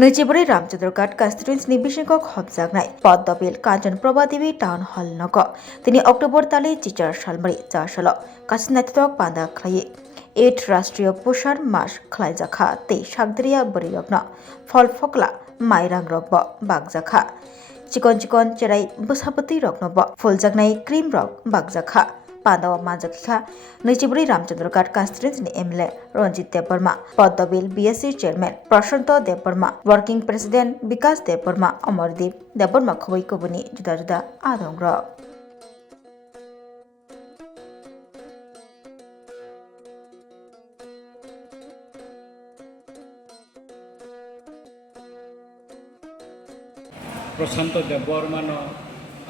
नैजिब्रै रामचंद्रघाट कन्स्टिट्युएन्सनि बिसिङाव हबजागनाय पद्मबिल काञ्चनप्रभा देवी टाउन हल नग दिनै अक्टोबर तालि चिचार सालमरि जासल कासिनाथितक पान्दा खलायै 8 राष्ट्रीय पोषण मास खलायजाखा ते सागदरिया बरिरगन फल फकला माइरां रगब बागजाखा चिकन चिकन चेराय बसापति रगनब फुलजागनाय क्रीम रग बागजाखा पान्दाव मानजाखा नैजिब्रै रामचंद्रघाट कन्स्टिट्युएन्सनि MLA Ranjit Debbarma Padmabil BSC chairman Prashant Debbarma working president Vikas Debbarma Amardeep Debbarma खबै कबुनि जुदा जुदा आदंग्र प्रशांत देबबर्मा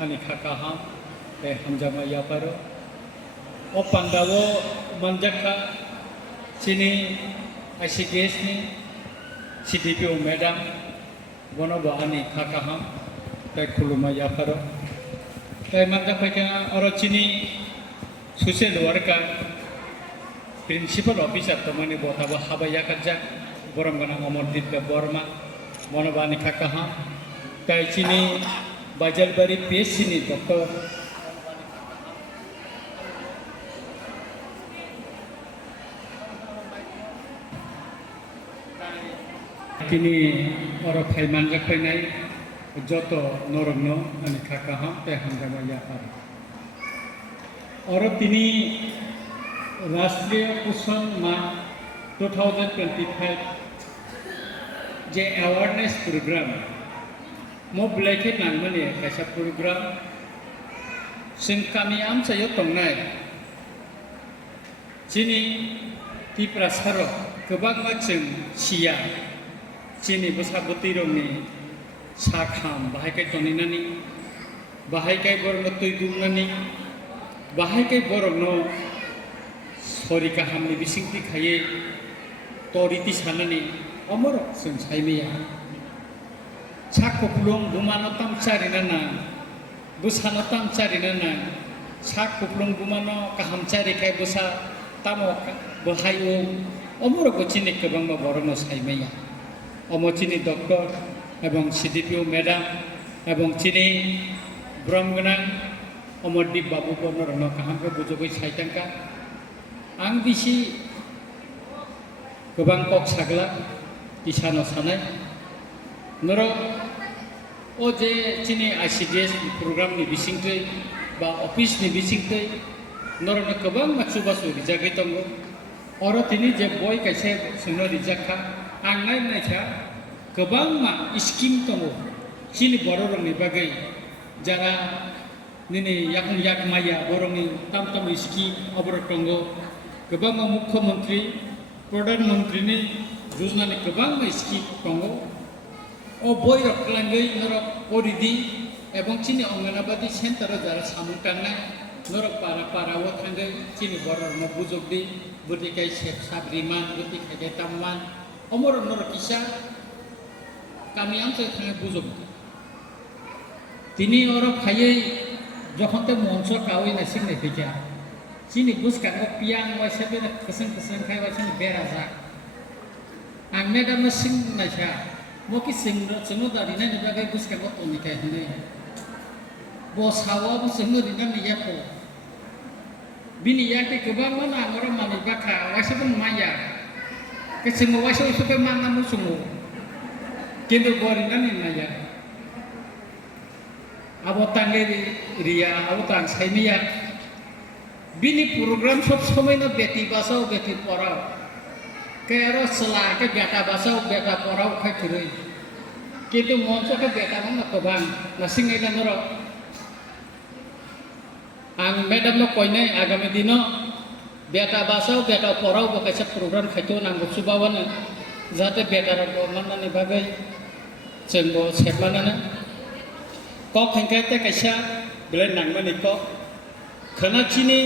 आनी खाकाहा बे हमजामा यापारो ओ पांडावो मंजाखा चिनी ICDS नि CDPO मैडम बनोबा आनी खाकाहा बे खुलुमा यापारो बे मंजाखा और चिनी सोशल वर्कर प्रिंसिपल ऑफिसर तो मनी बोताबो हाबाया कजा बरमगना अमरदीप देबबर्मा बनोबा आनी खाकाहा चिनी बाजलबारी PSC नि डॉक्टर किनी और फाइमान जाफैनाय जत नरग्न अनि खाकाहा बे हामजामा यापार और तिनी राष्ट्रीय पोषण माह 2025 जे अवेयरनेस प्रोग्राम मोबिलाइटे नांगमनि कैसा प्रोग्राम जों गामि आमसायाव दंनाय जिनि तिप्रासार गोबां जों सिया जिनि बसाबती रंनि साखाम बाहायखाय तनिनानि बाहायखाय बरनो तै दुंनानि बाहायखाय बरनो सरिका हामनि बिसिंति खायै तरिति साननानि अमर जों सायमैया साखुप्लुं बुमानो तामचारिनाना बुसानो तामचारिनाना साखुप्लुं बुमानो काहामचारिखाय बुसा तामो बहायो अमर गचिनि गोबां बरनो सायमैया अमचिनि डॉक्टर एवं CDPO मैडम एवं चिनी ब्रह्मगना अमरदीप बाबू बनोरनो काहामखौ बुजोबै सायतांका आं बिसि गोबां कक सागला इसानो सानाय नर ओ जे चिनी ICDS प्रोग्राम नि बिसिंथै बा ऑफिस नि बिसिंथै नरनो गोबां मासुबासु रिजागै दङ और तिनि जे बय कैसे सोंनो रिजाखा आंनाय नायथा गोबां मा स्कीम दङ चिनि बररनि बागै जारा निनि याक माया बरनि ताम स्कीम अबर दङ गोबां मुख्यमंत्री प्रधानमंत्री योजनानि गोबां स्कीम दङ ओ बय रखलांगै नरक परिदि एवं चिनि अंगनाबादी सेंटर जारा सामुटांना नरक पाराव थांगै चिनि बररनो बुजोगदि बुदिखाय सेफ साब्रिमान बुदिखाय ताममान अमर नरक इसा गामि आमसे थांगै बुजोगदि तिनि और फायै जखनते मंच कावै ना सिंनै फैजा चिनि बुसकांगो पियां वासेबे कसं खाय वासेनि बेराजा आं मेडाम सिं नायसा मोकी सिंनो दारिना निबागै बुसकांगो तनिखाय हनै बसावा बुसंनो दिना नियाखौ बिनि याके गोबां मन आंगर मानि बाखा वासेबे माया केसिंगो वासेबे मांना मुसुङो किन्तु बरिना निनाया आबो तांगे रिया आबो तां साइमिया बिनि प्रोग्राम सब समयनो बेटी बासाव बेटी पढ़ाओ केरो सला के बेटा बासाव बेटा पढ़ाओ खाय थुरै किन्तु मंच के बेटा मन गोबां नासिङैला नर आं मैडम नो कइनै आगामी दिनो बेटा बासाव बेटा पढ़ाओ बकायसे प्रोग्राम खायतो नांगौ सुबावानो जाहाथे बेटा रखौ माननानै बागै जोंबो सेबमानानो क खेंखायते कैसा बेले नांगमानि क खनाचिनि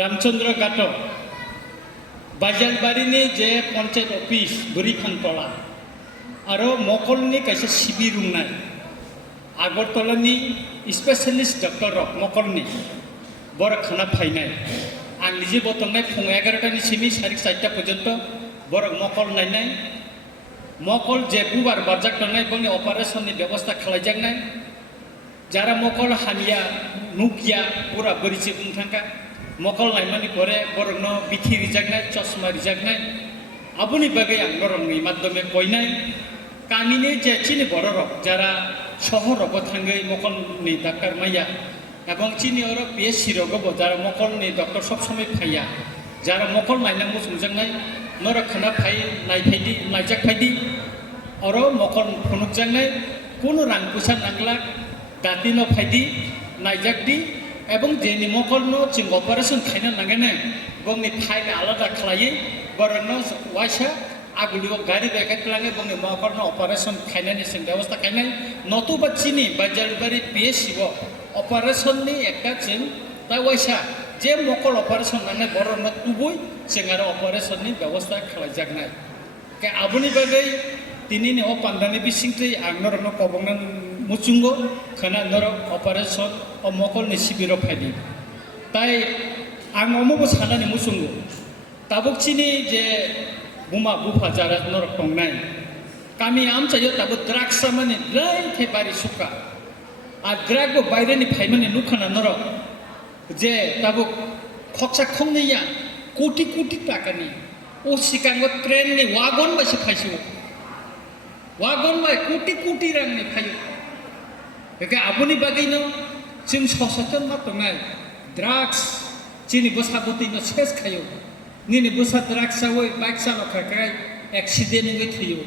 रामचंद्रघाट बाजालबारिनि जे पंचायत ऑफिस बुरिखानतला आरो मकलनि कैसे शिबिर रुंनाय आगरतलानि स्पेशलिस्ट डॉक्टर मकलनि बर खाना फायनाय आं निजे बतंनाय फुं 11टानि सिनि 4:30 पर्यन्त बरक मकल नायनाय मकल जे गुबार बारजाक थांनाय बंनि अपारेशननि बेबस्था खालायजानाय যারা मकल हानिया नुकिया पूरा बोरिसे बुंनो थांगा मकल नायमानि घरे बरंन बिथि रिजागनाय चश्मा रिजागनाय आबुनि बागै आं बरंनि माध्यमे कयनाय कामिनि जे चिनि बररक যারা শহরগো थांगै मकलनि डाक्टर माइया এবং চিনি ওর পিএসসি রগবো যারা मकलनि डक्टर सब समय फाइया যারা मकल नायनांगौ संजांनाय नरखाना फाइ नायफायदि नायजाक फायदि और मकल फुनुकजांनाय कोनो रां फैसा नांगला दातिनो फायदि नायजाकदि एवं जेनि मकलनो जों अपारेशन खायना नांगोने बंनि फाइल आलादा खालायो बरनो वाइसा आगुलियाव गारि बेगाय लाङो बंनि मकलनो अपारेशन खायनायनि जों बेबस्था खायनाय नतुबा चिनि बाजारबारि पिएससिबो अपारेशननि एकटा जों दा वाइसा जे मकल अपारेशन नांनाय बरनो तुबुय जों आरो अपारेशननि बेबस्था खालायजागनाय के आबुनि बागै दिनैनि अ पान्दानि बिसिंथै आं नरनो कबंना मुचुंगो खाना नर अपारेशन अ मकलनि शिबिर फायदि ताई आं अमबो सानानि मुचुंगो ताबुकचिनि जे बुमा बुफा जारा नर टंनाय कामी आमचायो ताबु ड्राग्स माने ड्राइ थेबारि सुका आ ड्रागबो बायरेनि फायमाने नुखाना नर जे ताबु खक्सा खंनैया कोटि कोटि टाकानि ओ सिगांगो ट्रेननि वागन बायसो फायसो वागन बाय कोटि कोटि रांनि फायो बेखौ आबुनि बागैनो जों सचेतन मातंनाय ड्राग्स चिनि बसाबुतिनो सेस खायो निनि बसा ड्राग्सआवै बाइक चालकाखाय एक्सिडेन्ट होय थैयो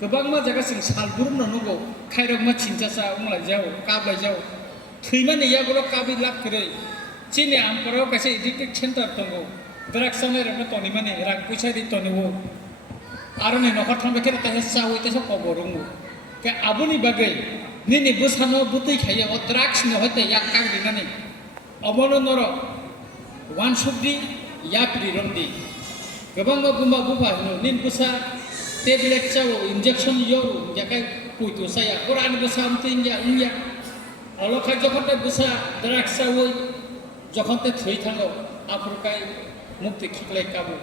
गोबां मा जायगा जों सालबुरनो नंगौ खायरक मा चिन्जासा उंलाय जाव काबाय जाव थैमाने यागुलो काबि लाख करे चिनि आमपराव कासे एडिक्टेड सेन्टार दंगौ ड्राग्स जानाय रनो तनि माने रां पैसा दि तनिवो आरो नै नखर थांबाय खेरे ताहे सावै तासे खबरंगो के आबुनि बागै निनि बसानो बुतै खायो अ ड्राग्स न हते याक काग दिनानि अमनो नर वान सुबदि याप्रि रंदि गोबां बुमा बुबा होनो निन बसा टेबलेट चाव इंजेक्शन योरु याकाय पुइतो साया कुरान बसा मतिंया उया अलखा जखते बसा ड्राग्स चावै जखते थै थांगो आफुरकाय मुक्ति खिखलाय काबु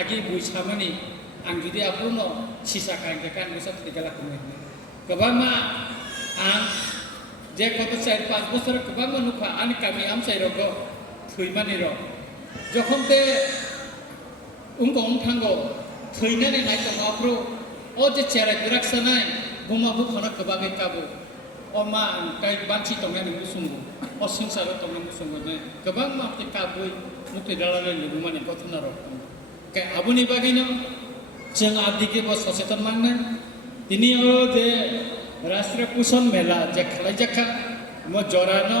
आगि बुइसामानि आं जुदि आपुनो सिसा कांके कान बसा थैगाला खमै गोबां मा आं जे गत 4-5 बोसोर गोबां नुखा आंनि गामि आमसाय रगो थैमानि र जखनते उंगं थांगो थैनानै नायदों आफ्रो अ जे चेराय ड्राग्स जानाय बुमा बुखाना गोबाङै काबु अ मा गाय बान्थि दंनानै गुसुंगो अ संसार दंनानै गुसुंगो गोबां माफति काबुय मुक्ति दालानै लुमानि गथना र के आबुनि बागैनो जों आदिकेबो सचेतन माननाय दिनै जे राष्ट्रीय पोषण मेला जे खालायजाखा मो जरानो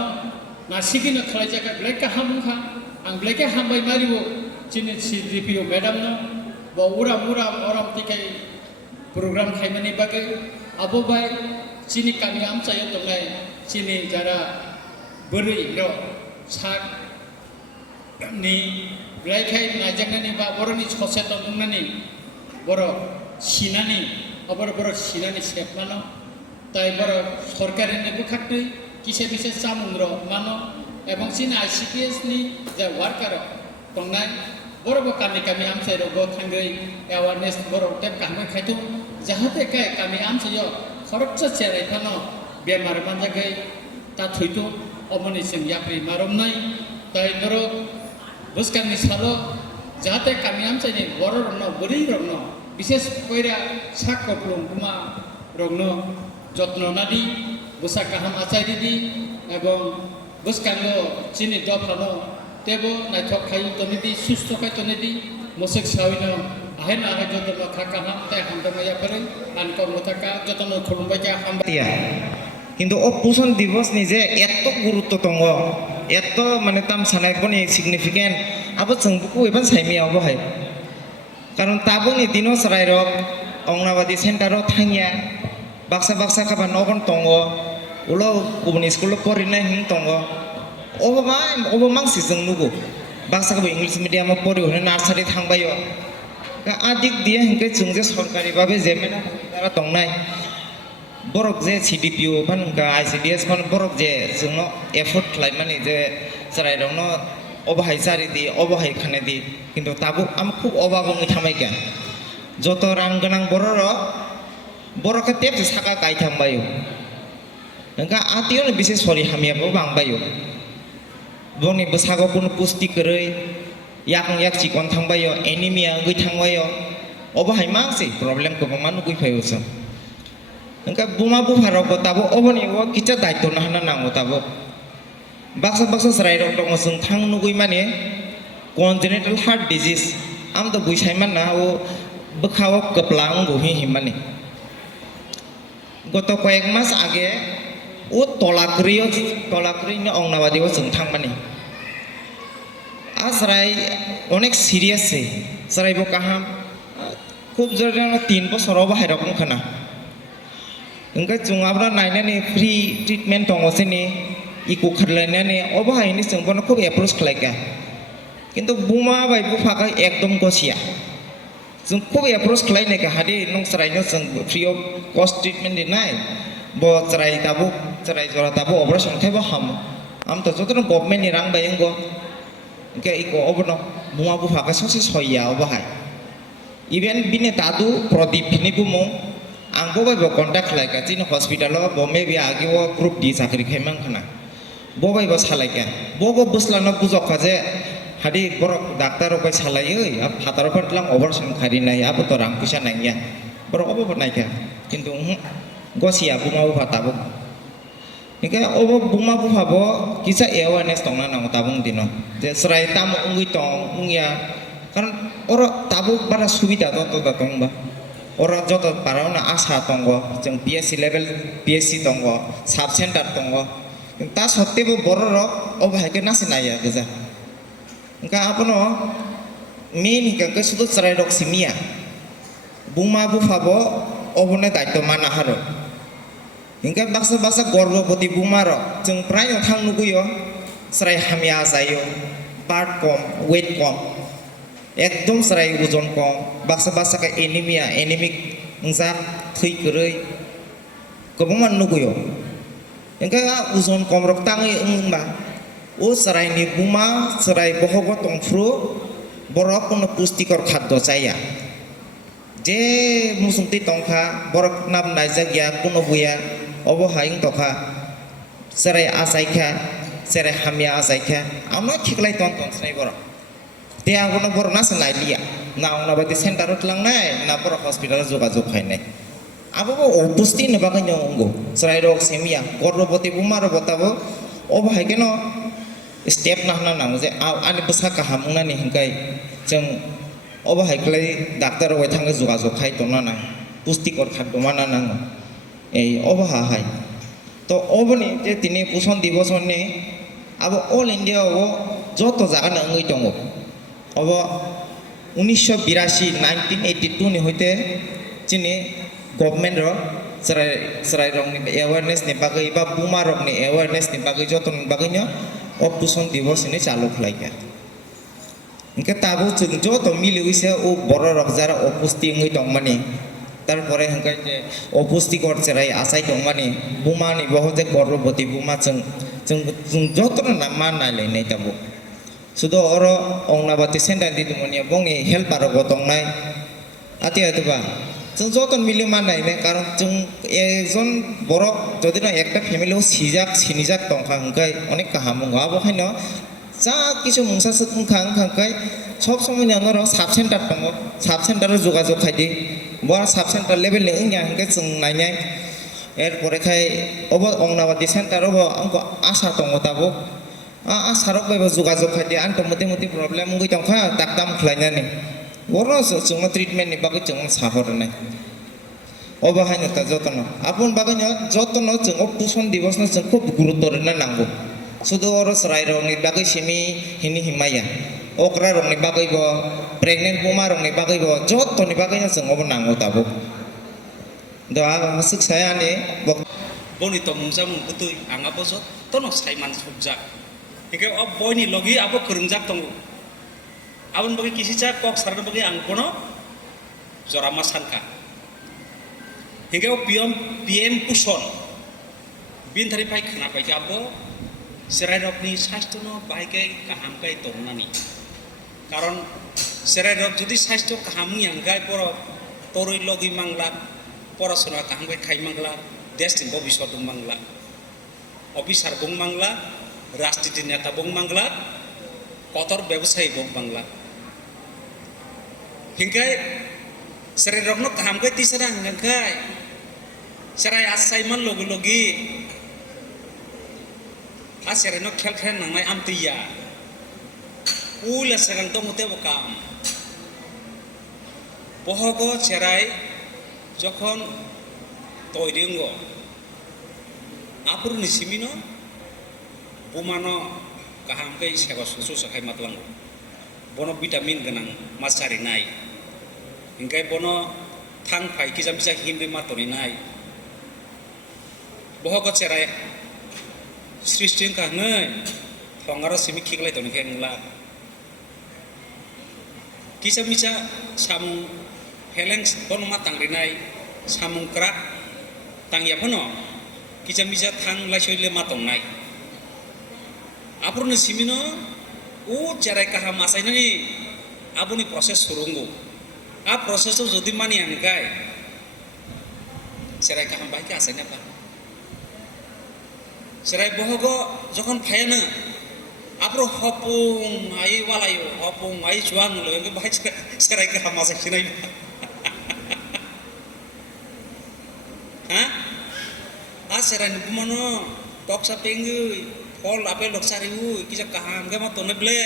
नासिगिनो खालायजाखा ब्लेका हामुखा आं ब्लेके हामबाय मारिबो चिनि सिडिपिओ मेडामनो बौरा मुरा अराम तिखाय प्रोग्राम खायमानि बागै आबोबाय चिनि कामि आमचायो दंनाय चिनि जारा बोरै र साक नि ब्लेखाय नायजागनानि बा बरनि सचेतन बुंनानि बर सिनानि अबर बर सिनानि सेबमानो ताई बर सरकारिनि बुखाक्तै किसे किसे सामुंर मानो एवं चिन आईसीपीएस नि जे वार्कार दंनाय बरबो कामि कामि आमसाय रगो थांगै एवारनेस बर टेप कामै खायथु जाहाते काय कामि आमसायो खरकचा चेरायफानो बेमार मानजागै ता थैथु अमनि जों याप्रि मारमनाय ताई नर बुसकानि सालो जाहाते कामि आमसायनि बर रनो बोरै रनो विशेष कइरा साकपलुं बुमा रनो যত্ন নাদি বুসা কাহাম আচাইদি এবং বুসকাঙ্গ চিনি দফানো তেবো নাইথক খাই তনিদি সুস্থ খাই তনিদি মোসেক সাউইনো আহেন আহে যত্ন খা কাহাম তাই হামদামাইয়া করে আনকম মথাকা যত্ন খুলুমবাইকা হামবাতিয়া কিন্তু ও পোষণ দিবস নিজে এত গুরুত্ব দङ এত মানে তাম সানাय पनि सिग्निफिकेन्ट अब जों बुकु एबान साइमियाव बहाय कारण ताबुनि दिनो सराय रक अंगनाबादि सेन्टाराव थांगिया baksa baksa kapan nokon tongo ulo kubuni sekolah pori nai hing tongo obo mang si jeng nugo baksa kapan English medium mo pori hone nursery thang bayo ka adik dia hingke jeng je sorkari babe jemena tara tongnai borok je CDPO ban ka ICDS ban borok je jengno effort khlai mani je sarai rongno obahai sari di obahai khane di কিন্তু তাবুক আম খুব অভাব নই থামাইকা যত রাং গোনাং বড় borok ke tiap saka kai thangbayo engka atiyo bisi sorry hamiabo bangbayo boni besago pun pusti kerei yak cikon thangbayo anemia ngui thangbayo obo haimang si problem ko manu kui phayo sa engka buma bu pharok ko tabo oboni wo kicha daito na hana nango tabo baksa serai rok dong sung thang nugui mane congenital heart disease am to buisai man na o bekhawo keplang go himane goto koyek mas age ও তলাকরি না অংনাবাদীও जों थांमाने आसराय अनेक Sirius सरायबो काहाम खूब जरना 3 बोसोराव बाहाय रकम खाना ओंका जों आब्रा नायनानै फ्री ट्रिटमेंट दङसेनि इको खारलायनानै अबाहायनि जों बन खूब एप्रोच खालायका किन्तु बुमा बाय बुफाका एकदम गसिया जों खूब एप्रोच खालायनायका हादि नों सरायनो जों फ्री अफ कस्ट ट्रिटमेंट दिनाय bo cerai jora tabu operation thebo ham am to jotno government ni rang bayenggo ke iko obono buma bu phaka sosi soya obahai even bine tadu prodip ni bumo angbo bai bo contact laika chin hospital lo bo me bi agi wo group di sakri khaimang khana bo bai bo salaika bo buslano bujokha je hadi borok doctor bai salai oi ab hataro patlang operation khari nai ab to rang pisa nai ya borok obo naika kintu gosiya buma bu phatabu Nika obo buma bu phabo kisa awareness tongna nang tabung dino je serai tamu ungui tong ungya kan oro tabu bara subida to tong ba oro joto parauna asa tonggo jeng BSc level BSc tonggo sub center tonggo ta sotte bo bororo obo hake nasinaya geja engka apono main hingga sudu serai dok simia buma bu phabo obone daito mana haro hingga baksa gorbopoti bumaro जों प्राय थां नुगुयो सराय हामिया जायो part कम wait कम एकदम सराय ओजन कम baksa का anaemia anaemic जा थै गरै गोबां नुगुयो hingga ओजन कम रक ताङै ओंबा ओ सरायनि बुमा सराय बहगो तंफ्रु बरक कोनो पुष्टिकर खाद्य जाया जे मुसुंति तंखा बरक नाम नायजागिया कोनो बुया obo haing tokha serai asaikha serai hamia asaikha amna khiklai ton snai bor te agono bor na sanai lia na ongna bati center utlang nai na bor hospital jogajog khainai abo bo opusti ne baga nyongo serai rok semia goroboti bumaro botabo obo haikeno step na na nang je ani basa ka hamungna ni hingkai जों obo haiklai doctor oi thang jogajog khai tona na pustikor khaddo mana nang এই অবহাহাই তো অবনি যে তিনি পোষণ দিবসনে আবো all India ও যত জায়গা নঙ্গই দङ of 1982 1982 নি হইতে চিনি গভর্নমেন্ট র সরাই রংনি অ্যাওয়ারনেস নি বাগৈ বা বুমা রংনি অ্যাওয়ারনেস নি বাগৈ যত বাগৈনো অ পোষণ দিবস নি চালু খাইকা ইনকে তাবো जों যত মিলি হইছে ও বড় রক যারা অপুষ্টি ngৈ দং মানে তারপরে হংকাই যে অপুষ্টিকর চেরাই আসাই দংমানি বুমানি বহজে গর্ভবতী বুমা जों যতন না মান নাইলাই নাই তাবো শুধু অর অংনাবাতি সেন্টার দিদুমনিয়া বংনি হেল্পার গতংনাই আতিয়া তুবা जों যতন মিলি মান নাইনে কারণ जों একজন বড় যদি না একটা ফ্যামিলিও সিনিজাক দংখা হংকাই অনেক কাহামুং আবহাইনো যা কিছু মুংসা খাংখাই সব সময় নর সাব সেন্টার দङ সাব সেন্টারে যোগাযোগ খাইদি বড় সাব সেন্টার লেভেল ইংয়া হংকে जों নাইনাই এরপরে খাই অব অংনাবাদি সেন্টার অব আংকো আশা দङ তাবো আশারক বাইবো যোগাযোগ খাইদি আনতো মতে প্রবলেম গৈ দংখা ডাক্তাম খলাইনানি বড় जों ট্রিটমেন্ট नि बागै जों साहरनाय অবহাইনো তা যতন আপন বাগैनो যতন जों পোষণ দিবস जों খুব গুরুত্ব রেনা নাंगौ শুধু অর সরাই রংনি বাগৈ semi হিনি হিমায়া okra rong ni bagai bo pregnant buma rong ni bagai bo jot ni bagai na जों obo nango tabo do aga masuk saya ni bok boni to mungsa mung putui anga bosot tono saiman subjak hingga ob boni logi abo kerungjak tongo abon bagi kisi cak kok sarana bagi angkono jorama sanka hingga PM puson bin thari pai khana pai abo serai rokni sastono baikai kahamkai tornani karon serai rok judi sasto kaham yang gai poro toroi logi mangla পড়াশোনা কাহামকে খাইমাংলা দেশनि ভবিষ্যৎ Bangla officer বং বাংলা রাজনীতি নেতা বং বাংলা কতর ব্যবসায়ী বং Bangla হিংকাই serai rokno kaham kai tisara hangkai serai assignment logi logi serai no khel khel nangnai amtiya ula segang to mute bokam bohogo serai যখন তৈরিঙ্গ আপুর নিসিমিনো বুমানো কাহামকে সেবা সুসু সাখাই মাতলাঙ্গ বন vitamin গোনাं মাছারি নাই हिंगाय बनो थांग फाइ किजाम बिजा हिंदे मातoni नाय बहग चेराय सृष्टि काहनै थंगारो सिमि खिगलाय तनि खेंला किजाम बिजा सामु हेलेंस बनो मा तांग्रिनाय सामु क्राक तांगिया फनो किजाम बिजा थांग लाइसोइले मातंनाय आपुरनो सिमिनो उ Cherai काहाम आसायनानि आबुनि process सुरुंगो proses itu jadi mana yang kai serai kaham baik asalnya apa serai bohogo jokon payana apro hopung ai walayo hopung ai juang lo yang baik serai kaham asak sini serai nubu mano tok sapenggu pol apel lok sariu kisah kaham gama tonne ble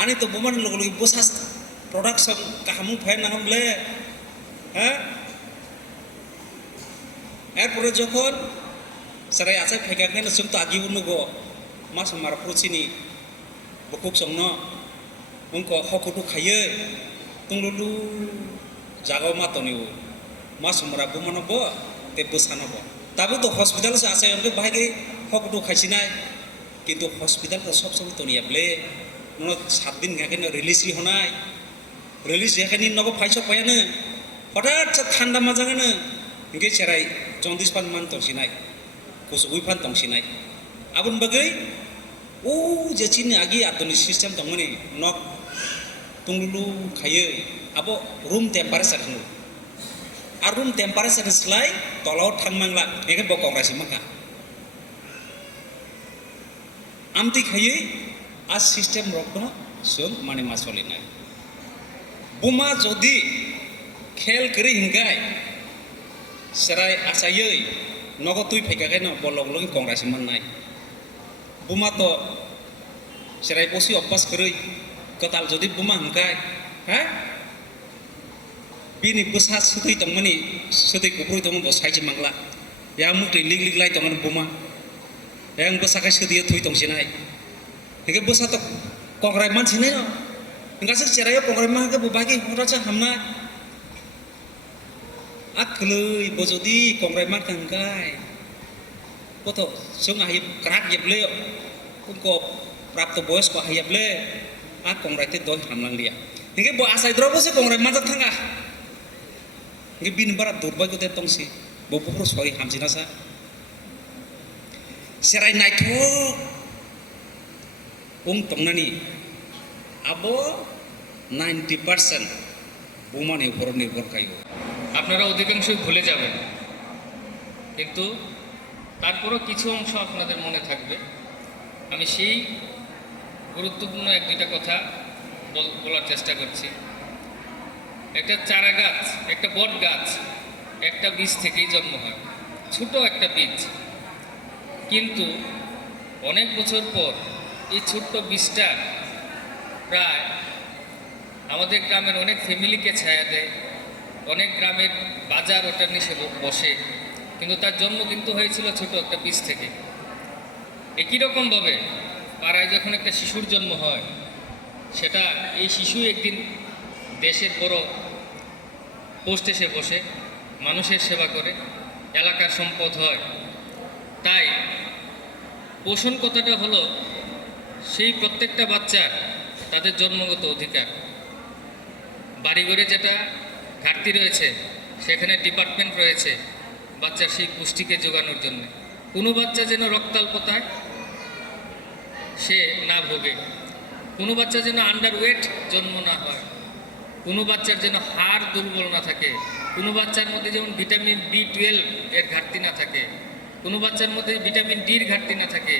ani to buman lo bosas production kahamu fain naham le erpore jokhon serai asai phekakne sum to agi unugo mas mar pruchini bokuk songno ungko hokutu khaye tunglulu jagao matoni mas mara bumano bo te busano bo tabu to hospital se asai onge bahage hokutu khaisinai kintu hospital to sob sob to niya ble no 7 din ngakene release honai release yakni nogo phaisa payana hotat thanda majangana hinge cherai 24 pan man tongsinai kusugui pan tongsinai abun bagai je chini agi adoni system tongmani nok tunglulu khaye abo room temperature hinu ar room temperature slai tolao thangmangla ege bokong rasi maka amti khaye as system rokno sum mani masolinai buma jodi khel kri hingai serai asayei nogo tui phekakai no bolong long kongrasi mannai buma to serai posi opas kri ketal jodi buma hingai bini besar sutui tongmani sutui kuprui tongmon bo saiji mangla yang mukti lig lig lai tongmon buma yang besakai sutui thui tongsinai hingga besar to kongrai man sinai no enggak sih caranya pengremah ke bubagi raja hamna aklui bojodi pengremah kangkai foto sung ahib kerak yeble ungko prapto boys ko ayeble kongrete doi hamlang dia hingga bo asai drobo sih pengremah tangah hingga bin barat durbai ko tetong si bo pupro soi hamsina sa serai naito tongnani abo 90% বোমানের উপর নির্ভর কাই আপনারা অধিকাংশই ভুলে যাবেন কিন্তু তারপরও কিছু অংশ আপনাদের মনে থাকবে আমি সেই গুরুত্বপূর্ণ এক দুইটা কথা বলার চেষ্টা করছি একটা চারা গাছ একটা বট গাছ একটা বীজ থেকেই জন্ম হয় ছোট একটা বীজ কিন্তু অনেক বছর পর এই ছোট্ট বীজটা প্রায় আমাদের গ্রামের অনেক ফ্যামিলিকে ছায়া দেয় অনেক গ্রামের বাজার ওটার নিচে বসে কিন্তু তার জন্ম কিন্তু হয়েছিল ছোট একটা বীজ থেকে একই রকমভাবে পাড়ায় যখন একটা শিশুর জন্ম হয় সেটা এই শিশু একদিন দেশের বড় পোস্ট এসে বসে মানুষের সেবা করে এলাকার সম্পদ হয় তাই পোষণ কথাটা হলো সেই প্রত্যেকটা বাচ্চার তাদের জন্মগত অধিকার বাড়িঘরে যেটা ঘাটতি রয়েছে সেখানে ডিপার্টমেন্ট রয়েছে বাচ্চার সেই পুষ্টিকে যোগানোর জন্য কোনো বাচ্চা যেন রক্তাল্পতায় সে না ভোগে কোনো বাচ্চা যেন আন্ডারওয়েট জন্ম না হয় কোনো বাচ্চার যেন হাড় দুর্বল না থাকে কোনো বাচ্চার মধ্যে যেমন ভিটামিন B12 এর ঘাটতি না থাকে, কোনো বাচ্চার মধ্যে ভিটামিন ডির ঘাটতি না থাকে,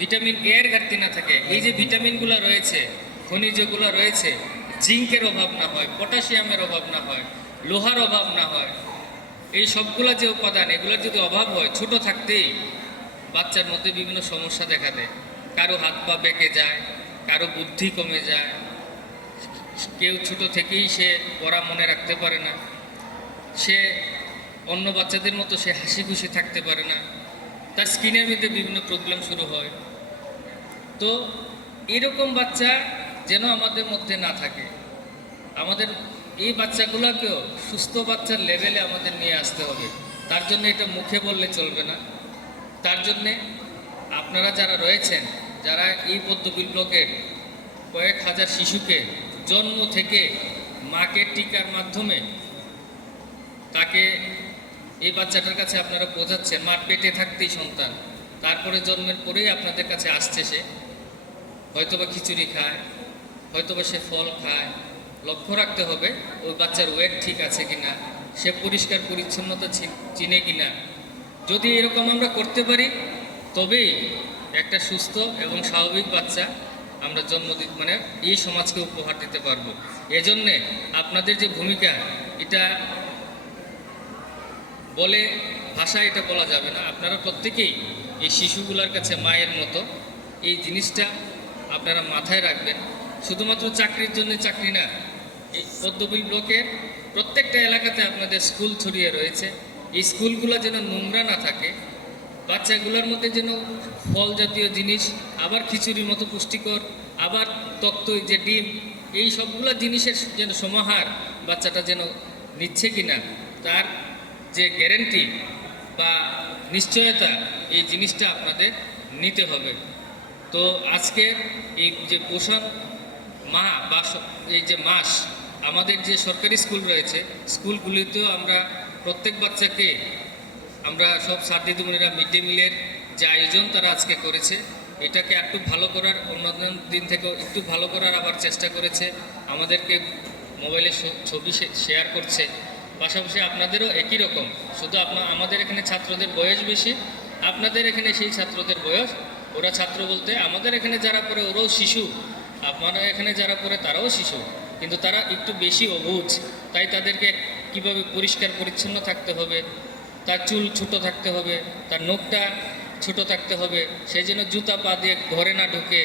ভিটামিন এ এর ঘাটতি না থাকে, এই যে ভিটামিনগুলো রয়েছে, খনিজগুলো রয়েছে, জিঙ্কের অভাব না হয়, পটাশিয়ামের অভাব না হয়, লোহার অভাব না হয়, এই সবগুলা যে উপাদান এগুলোর যদি অভাব হয় ছোট থাকতেই বাচ্চার মধ্যে বিভিন্ন সমস্যা দেখা দেয়। কারো হাত পা বেঁকে যায়, কারো বুদ্ধি কমে যায়, কেউ ছোট থেকেই সে পড়া মনে রাখতে পারে না, সে অন্য বাচ্চাদের মতো সে হাসি খুশি থাকতে পারে না, তার স্কিনের মধ্যে বিভিন্ন প্রবলেম শুরু হয়। তো এরকম বাচ্চা যেন আমাদের মধ্যে না থাকে, আমাদের এই বাচ্চাগুলোকেও সুস্থ বাচ্চার লেভেলে আমাদের নিয়ে আসতে হবে। তার জন্য এটা মুখে বললে চলবে না, তার জন্যে আপনারা যারা রয়েছেন, যারা এই পদ্মবিল ব্লকের কয়েক হাজার শিশুকে জন্ম থেকে মাকে টিকার মাধ্যমে তাকে এই বাচ্চাটার কাছে আপনারা বোঝাচ্ছেন, মার পেটে থাকতেই সন্তান, তারপরে জন্মের পরেই আপনাদের কাছে আসছে, সে হয়তোবা খিচুড়ি খায়, হয়তোবা সে ফল খায়। লক্ষ্য রাখতে হবে ওই বাচ্চার ওয়েট ঠিক আছে কিনা, সে পরিষ্কার পরিচ্ছন্নতা চিনে কিনা। যদি এরকম আমরা করতে পারি তবেই একটা সুস্থ এবং স্বাভাবিক বাচ্চা আমরা মানে এই সমাজকে উপহার দিতে পারবো। এজন্যে আপনাদের যে ভূমিকা, এটা বলে ভাষায় এটা বলা যাবে না। আপনারা প্রত্যেকেই এই শিশুগুলোর কাছে মায়ের মতো, এই জিনিসটা আপনারা মাথায় রাখবেন। শুধুমাত্র চাকরির জন্য চাকরি না, এই পদ্মবিল ব্লকের প্রত্যেকটা এলাকাতে আপনাদের স্কুল ছড়িয়ে রয়েছে। এই স্কুলগুলো যেন নোংরা না থাকে, বাচ্চাগুলোর মধ্যে যেন ফল জাতীয় জিনিস, আবার খিচুড়ির মতো পুষ্টিকর, আবার তক্ত যে ডিম, এই সবগুলো জিনিসের যেন সমাহার বাচ্চাটা যেন নিচ্ছে কিনা তার যে গ্যারেন্টি বা নিশ্চয়তা, এই জিনিসটা আপনাদের নিতে হবে। তো আজকের এই যে পোষণ মাহ বা এই যে মাস, আমাদের যে সরকারি স্কুল রয়েছে, স্কুলগুলিতেও আমরা প্রত্যেক বাচ্চাকে আমরা সব স্যার দিদিমণিরা মিড ডে মিলের যে আয়োজন তারা আজকে করেছে, এটাকে একটু ভালো করার, অন্যান্য দিন থেকেও একটু ভালো করার আবার চেষ্টা করেছে, আমাদেরকে মোবাইলে ছবি শেয়ার করছে। পাশাপাশি আপনাদেরও একই রকম, শুধু আমাদের এখানে ছাত্রদের বয়স বেশি, আপনাদের এখানে সেই ছাত্রদের বয়স, ওরা ছাত্র বলতে আমাদের এখানে যারা পড়ে ওরাও শিশু, আপনারা এখানে যারা পড়ে তারাও শিশু, কিন্তু তারা একটু বেশি অবুঝ। তাই তাদেরকে কিভাবে পরিষ্কার পরিচ্ছন্ন থাকতে হবে, তার চুল ছোট থাকতে হবে, তার নখটা ছোট থাকতে হবে, সে যেন জুতা পা দিয়ে ঘরে না ঢোকে,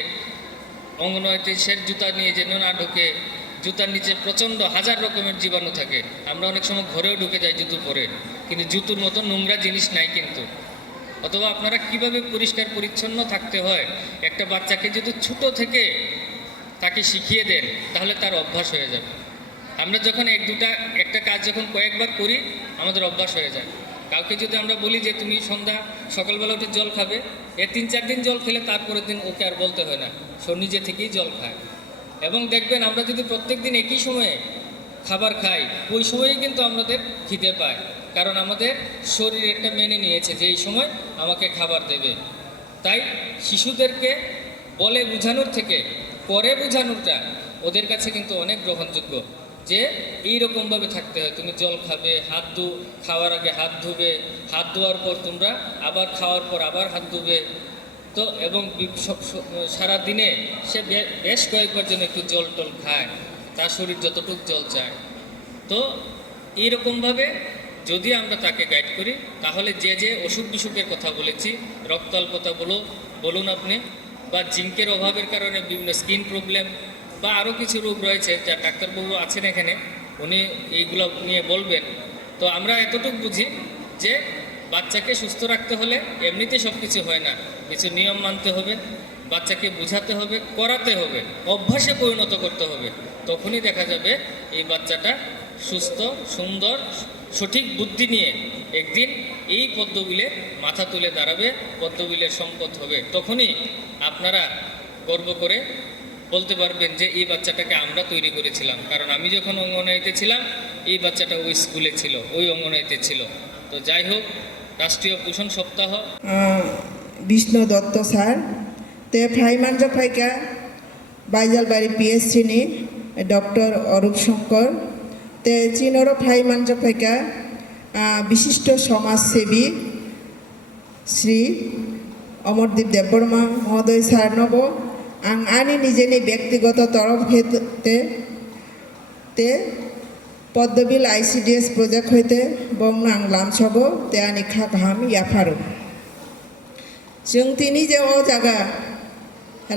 অঙ্গনওয়াড়িতে সে জুতা নিয়ে যেন না ঢোকে, জুতার নিচে প্রচণ্ড হাজার রকমের জীবাণু থাকে। আমরা অনেক সময় ঘরেও ঢুকে যাই জুতো পরে, কিন্তু জুতোর মতো নোংরা জিনিস নাই কিন্তু। অথবা আপনারা কিভাবে পরিষ্কার পরিচ্ছন্ন থাকতে হয় একটা বাচ্চাকে যদি ছোট থেকে তাকে শিখিয়ে দেন, তাহলে তার অভ্যাস হয়ে যাবে। আমরা যখন একটা কাজ যখন কয়েকবার করি, আমাদের অভ্যাস হয়ে যায়। কাউকে যদি আমরা বলি যে তুমি সকালবেলা উঠে জল খাবে, 3-4 দিন জল খেলে তারপরের দিন ওকে আর বলতে হয় না, সে নিজে থেকেই জল খায়। এবং দেখবেন আমরা যদি প্রত্যেক দিন একই সময়ে খাবার খাই, ওই সময়েই কিন্তু আমাদের খিদে পায়, কারণ আমাদের শরীর একটা মেনে নিয়েছে যে এই সময় আমাকে খাবার দেবে। তাই শিশুদেরকে বলে বোঝানোর থেকে পরে বোঝানোটা ওদের কাছে কিন্তু অনেক গ্রহণযোগ্য, যে এইরকমভাবে থাকতে হয়, তুমি জল খাবে, খাওয়ার আগে হাত ধুবে, হাত ধোয়ার পর তোমরা আবার খাওয়ার পর আবার হাত ধুবে। তো এবং সারা দিনে সে বেশ কয়েকবার যেন একটু জল টল খায়, তার শরীর যতটুকু জল চায়। তো এইরকমভাবে যদি আমরা তাকে গাইড করি, তাহলে যে অসুখ বিসুখের কথা বলেছি, রক্তাল্পতা বলুন আপনি, বা জিঙ্কের অভাবের কারণে বিভিন্ন স্কিন প্রবলেম বা আরও কিছু রোগ রয়েছে, যা ডাক্তারবাবু আছেন এখানে, উনি এইগুলো নিয়ে বলবেন। তো আমরা এতটুকু বুঝি যে বাচ্চাকে সুস্থ রাখতে হলে এমনিতে সব কিছু হয় না, কিছু নিয়ম মানতে হবে, বাচ্চাকে বোঝাতে হবে, করাতে হবে, অভ্যাসে পরিণত করতে হবে। তখনই দেখা যাবে এই বাচ্চাটা সুস্থ, সুন্দর, সঠিক বুদ্ধি নিয়ে একদিন এই পদ্মবিলে মাথা তুলে দাঁড়াবে, পদ্মবিলের সম্পদ হবে। তখনই আপনারা গর্ব করে বলতে পারবেন যে এই বাচ্চাটাকে আমরা তৈরি করেছিলাম, কারণ আমি যখন অঙ্গনওয়াড়িতে ছিলাম এই বাচ্চাটা ওই স্কুলে ছিল, ওই অঙ্গনওয়াড়িতে ছিল। তো যাই হোক, রাষ্ট্রীয় পোষণ সপ্তাহ বিষ্ণু দত্ত স্যার তে ফ্রাইমানজা ফাইকা বাইজালবাড়ি PSC নি ডক্টর অরূপ শঙ্কর তে চিনর ফাই মানজ ফাইকা বিশিষ্ট সমাজসেবী শ্রী অমরদীপ দেববর্মা মহোদয় স্যার নব आं आंनि निजेनि व्यक्तिगत तरफ ते पद्मबिल ICDS प्रोजेक्ट होते बंग आं लामसगो ते आंनि खा गाहाम याफारो जों तिनि जे ओ जागा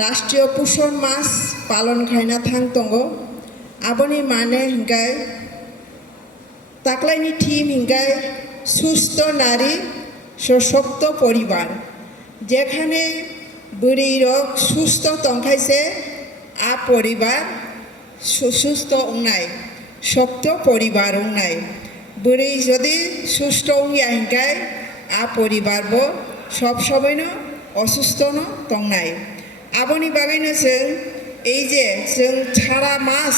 राष्ट्रीय पोषण मास पालन खायना थां दंगो आबोनि माने हिंगाय ताक्लायनि थीम हिंगाय सुस्थ नारी सशक्त परिवार जेखाने बुरी रग सुस्थ तंखाइसे आ परिवार सुस्थ उंनाय शक्त परिवार उंनाय बुरी जदि सुस्थ उंया हिंगाय आ परिवार बो सब समयनो असुस्थ न तंनाय आबोनि बागैनो जों এই যে जों सारा मास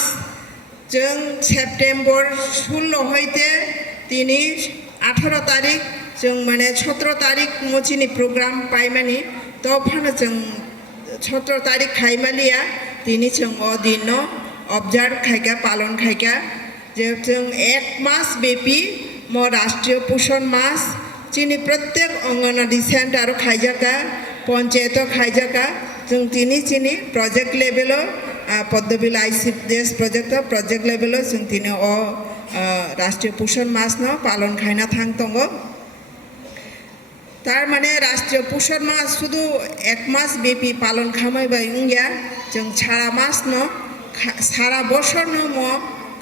जों सेप्टेम्बर 16 হইতে তিনি 18 তারিখ जों माने 17 तारिख मोचिनि प्रोग्राम पाइमानि तो फानो जों 17 तारिख खाइमालिया तिनी जों अदिन ऑब्जर्व खाइका पालन खाइका जे जों 1 मास बेपी म राष्ट्रीय पोषण मास चिनी प्रत्येक अंगनवाड़ी सेंटर खाइजाका पंचायत खाइजाका जों तिनी चिनी project level Padmabil ICDS project level जों तिनी राष्ट्रीय पोषण मास न पालन खाइना थां दंगो तार माने राष्ट्रीय पोषण मास शुधु 1 मास बेपी पालन खामायबाय उंगिया जों सारा मास न सारा बছর न म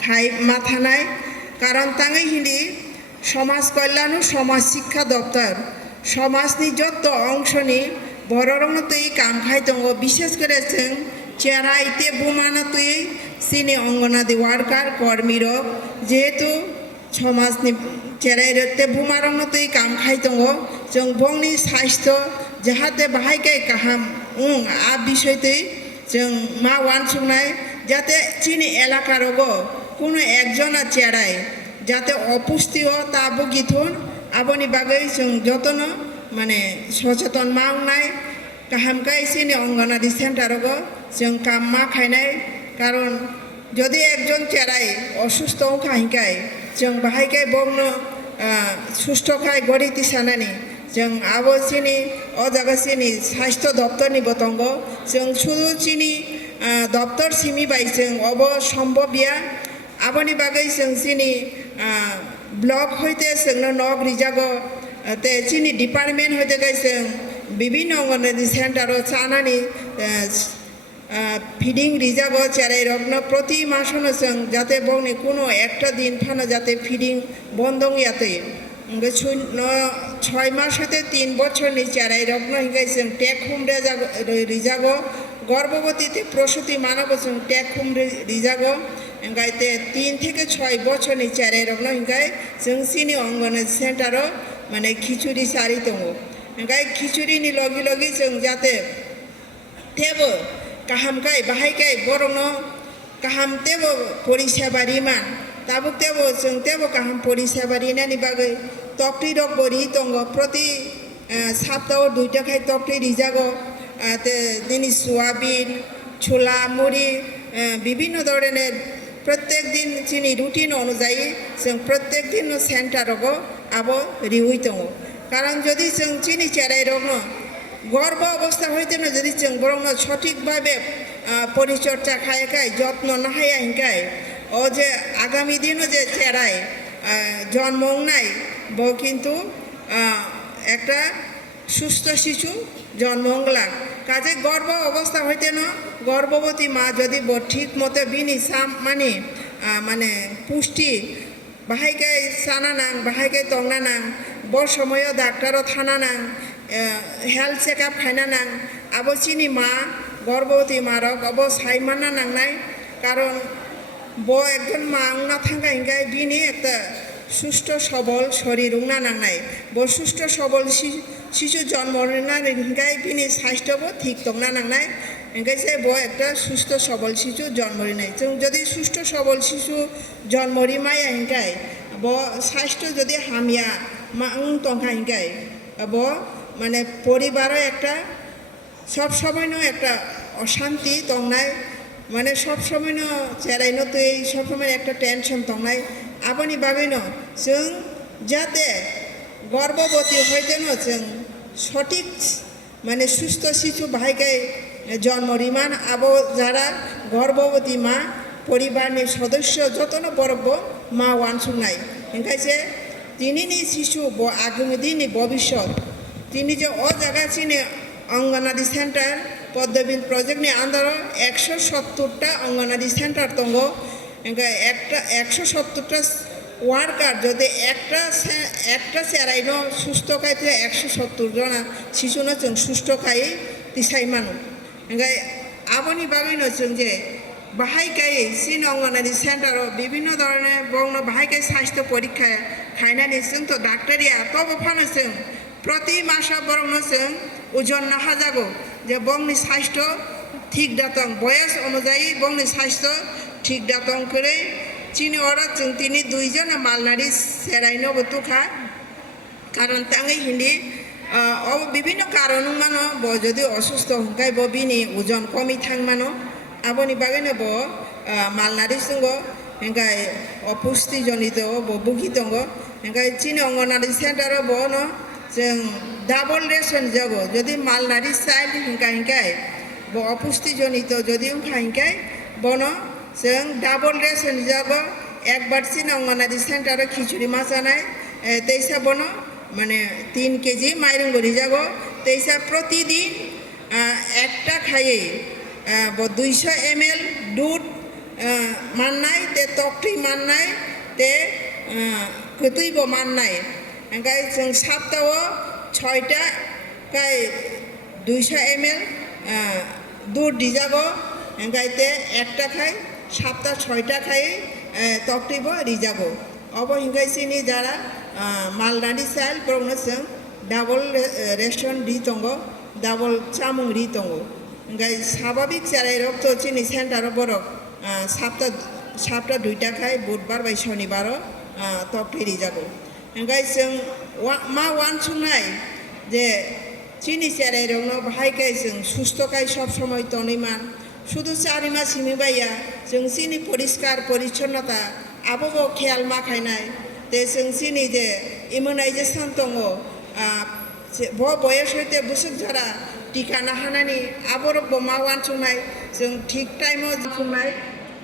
खाइ माथानाय कारण ताङै हिंदी समाज कल्याण समाज शिक्षा दप्तर समाजनि जत अंशनि बररंगतै काम खाय दङ विशेष करे जों चेराइते बुमानतै सिनि अंगनवाड़ी वार्कार कर्मी रग जेहेतु समाजनि चेराइते बुमारंगतै काम खाय दङ जों बंनि स्वास्थ्य जाहाते बाहायके गाहाम आ विषयतै जों मा वानसुंनाय जाते चिनि एलाकारगो कोनो एकजना चेराय जाते अपुष्टि हो ता भुगिथुन आबोनि बागै जों जतन माने सचेतन मावनाय गाहामखाय चिनि अंगनवाड़ी सेंटारगो जों काम मा खायनाय कारण যদি একজন চেরাই অসুস্থ খাইকাय जों बाहायके बंनो सुस्थ खाय गरिति सानानि जों आबो चिनि अ जागा चिनि स्वास्थ्य दप्तरनि बतंग जों शुधु चिनि दप्तर सिमिबाय जों अब सम्भवया आबोनि बागै जों चिनि ब्लक हইতে जोंनो नग रिजागो ते चिनि डिपार्टमेंट हইতে गायजों विभिन्न अंगनवाड़ी सेंटारो चानानि फिडिंग रिजागो चेराई रग्न प्रति मासनो जों जाते बंनि कोनो एकटा दिन फानो जाते फिडिंग बंदं याते 6 मास हते 3 बছरनि चेराई रग्न हिंगाय जों टेक होम रिजागो गर्भवतीते प्रसूति मानबो जों टेक होम रिजागो हिंगायते 3 থেকে 6 बছरनि चेराई रग्न हिंगाय जों सिनि अंगनवाड़ी सेंटारो माने खिचुड़ी सारि दङ हिंगाय खिचुड़ीनि लगी लगी जों जाते तेबो गाहामखाय बाहायखाय बरनो गाहाम तेबो परिसेबारिमान ताबुक तेबो जों तेबो गाहाम परिसेबारिनानि बागै तक्ति रग बरि दङ प्रति सप्ताह 2टा खाय तक्ति रिजागो ते दिनि सोयाबिन छोला मुड़ी विभिन्न धरनेर प्रत्येक दिन चिनि रुटीन अनुयायी जों प्रत्येक दिन सेंटारगो आबो रिहुइ दङ कारण जदि जों चिनि चेराई रग्न गर्भ अवस्था हইতে যদি जों बरंग सठिकभाবে परिचर्या खायखाय যত্ন না हाया हिंखाय ओ जे आगामी दिनও যে চেরাই जन्म নাই ब किन्तु একটা সুস্থ শিশু जन्म लाग কাজে गर्भ अवस्था हইতে न गर्भवती मा যদি ঠিক মতো বিনি মানে মানে পুষ্টি बाहायखाय साना नां बाहायखाय तंना नां ब समय डाक्टारो थाना नां हेल्थ चेकअप खायना नां आबो चिनि मा गर्भवती मारक अब साइमाना नांनाय कारण ब एकजन मा उंना थांगा हिंगाय बिनि एकटा सुस्थ सबल शरीर उंना नांनाय ब सुस्थ सबल शिशु जन्म होनाय हिंगाय बिनि स्वास्थ्यबो ठीक तंना नांनाय हिंगायसे ब एकटा सुस्थ सबल शिशु जन्म होनाय जों जदि सुस्थ सबल शिशु जन्म रिमाया हिंगाय ब स्वास्थ्य जदि हामिया मा उं तंखा हिंगाय ब माने परिवार एक सब समय एक अशांति तंगनाय মানে সবসময় চেরাইনো তো এই সবসময় একটা টেনশন তংনাই আবনি বাগैनो जों যাতে গর্ভবতী হইতেন जों সঠিক মানে সুস্থ শিশু ভাইকে জন্ম রিমান আবো যারা গর্ভবতী মা পরিবারনি সদস্য যতন বরব মা ওয়ানসুংনাই ओंखायसे दिनैनि शिशु आगामी दिननि भबिष्यत তিনি যে ও জায়গা চিনি অঙ্গনাদি সেন্টার পদ্মবিন প্রজেক্টনি আন্দারও 170টা অঙ্গনাদি সেন্টার দङ একটা 170টা ওয়ার্কার যদি একটা চেরাইনো সুস্থ খাইতে 170 জনা শিশুনো जों সুস্থ খাই দিছাই মানু ओंखाय আবনি বাগैनो जों যে বাহাইকাই চিন অঙ্গনাদি সেন্টারও বিভিন্ন ধরনের বংন বাহাইকাই স্বাস্থ্য পরীক্ষা খাইনানি जों তো ডাক্তারিয়া তবে ফানো जों প্রতি মাসা বরং जों ওজন নাহা যাগো যে বংনি স্বাস্থ্য ঠিক দাতং বয়স অনুযায়ী বংনি স্বাস্থ্য ঠিক দাতং করে চিনি ওরা जों তিনি দুইজন মালনারি সেরাইনো বতুখা কারণ তাঙ্গি হিন্দি বিভিন্ন কারণ মানো যদি অসুস্থ হংকাই বিনি ওজন কমি থাং মানো আবনি বাগैनो মালনারি সঙ্গ ओंखाय অপুষ্টিজনিত বুগি দङ ओंखाय চিনি অঙ্গনাদি সেন্টারও বনো जों ডাবল রেশন যাব যদি মালনারি চাইল্ড হিংকাই অপুষ্টিজনিত যদি হিংকাই বন जों ডাবল রেশন যাব একবার চিন অঙ্গনাদি সেন্টারে খিচুড়ি মাছ আনায় তেইসা বন মানে 3 কেজি মাইরং গড়ি যাব তেইসা প্রতিদিন একটা খাইয়ে 200 ml দুধ মাননাই তে তক্তি মাননাই তে কতইব মাননাই ओंखाय जों सप्ताह 6টা गाय 200 ml দুধ দিজাগো ओंखाय তে একটা খাই সপ্তাহ 6টা খাই তক্তিব রিজাগো অব हिंगाय सिनि যারা মালনারি চাইল বরং जों ডাবল রেস্টুরেন্ট দি দङ ডাবল চামুং রি দङ ओंखाय স্বাভাবিক চেরাই রক্ত চিনি সেন্টার বরক সপ্তাহ 2টা খাই বুধবার বাই শনিবারও তক্তি রিজাগো ओंखाय जों मा वानसुंनाय जे चिनि सेराय रंनो बाहायखाय जों सुस्थखाय सब समय तनैमान शुधु चारिमा सिमिबाया जों चिनि परिष्कार परिच्छन्नता आबो खेयाल माखायनाय ते जों चिनि जे इमिउनाइजेसन दङ बयस हইতে बुसुक जरा टिका नाहानानि आबरो मा वानसुंनाय जों ठीक टाइमाव सुंनाय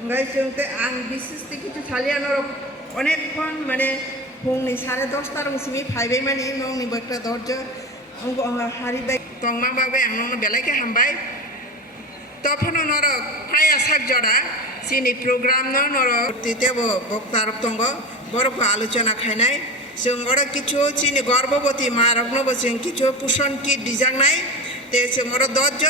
ओंखाय जों आं बिसेसति किछु सालियानो अनेकक्षण माने फुंनि 10:30 सिमी फाइबाय माने नंनि बक्ता धर्ज हारिबाय तंमाबाबे आं नंनो बेलायके हामबाय तफनो नर प्राय साक जरा सिनि प्रोग्राम नर तितेबो बक्तार दङ बरको आलोचना खायनाय जों ओरा किछु चिनि गर्भवती मा रग्नबो जों किछु पोषण किट दिजांनाय ते जों ओरा 10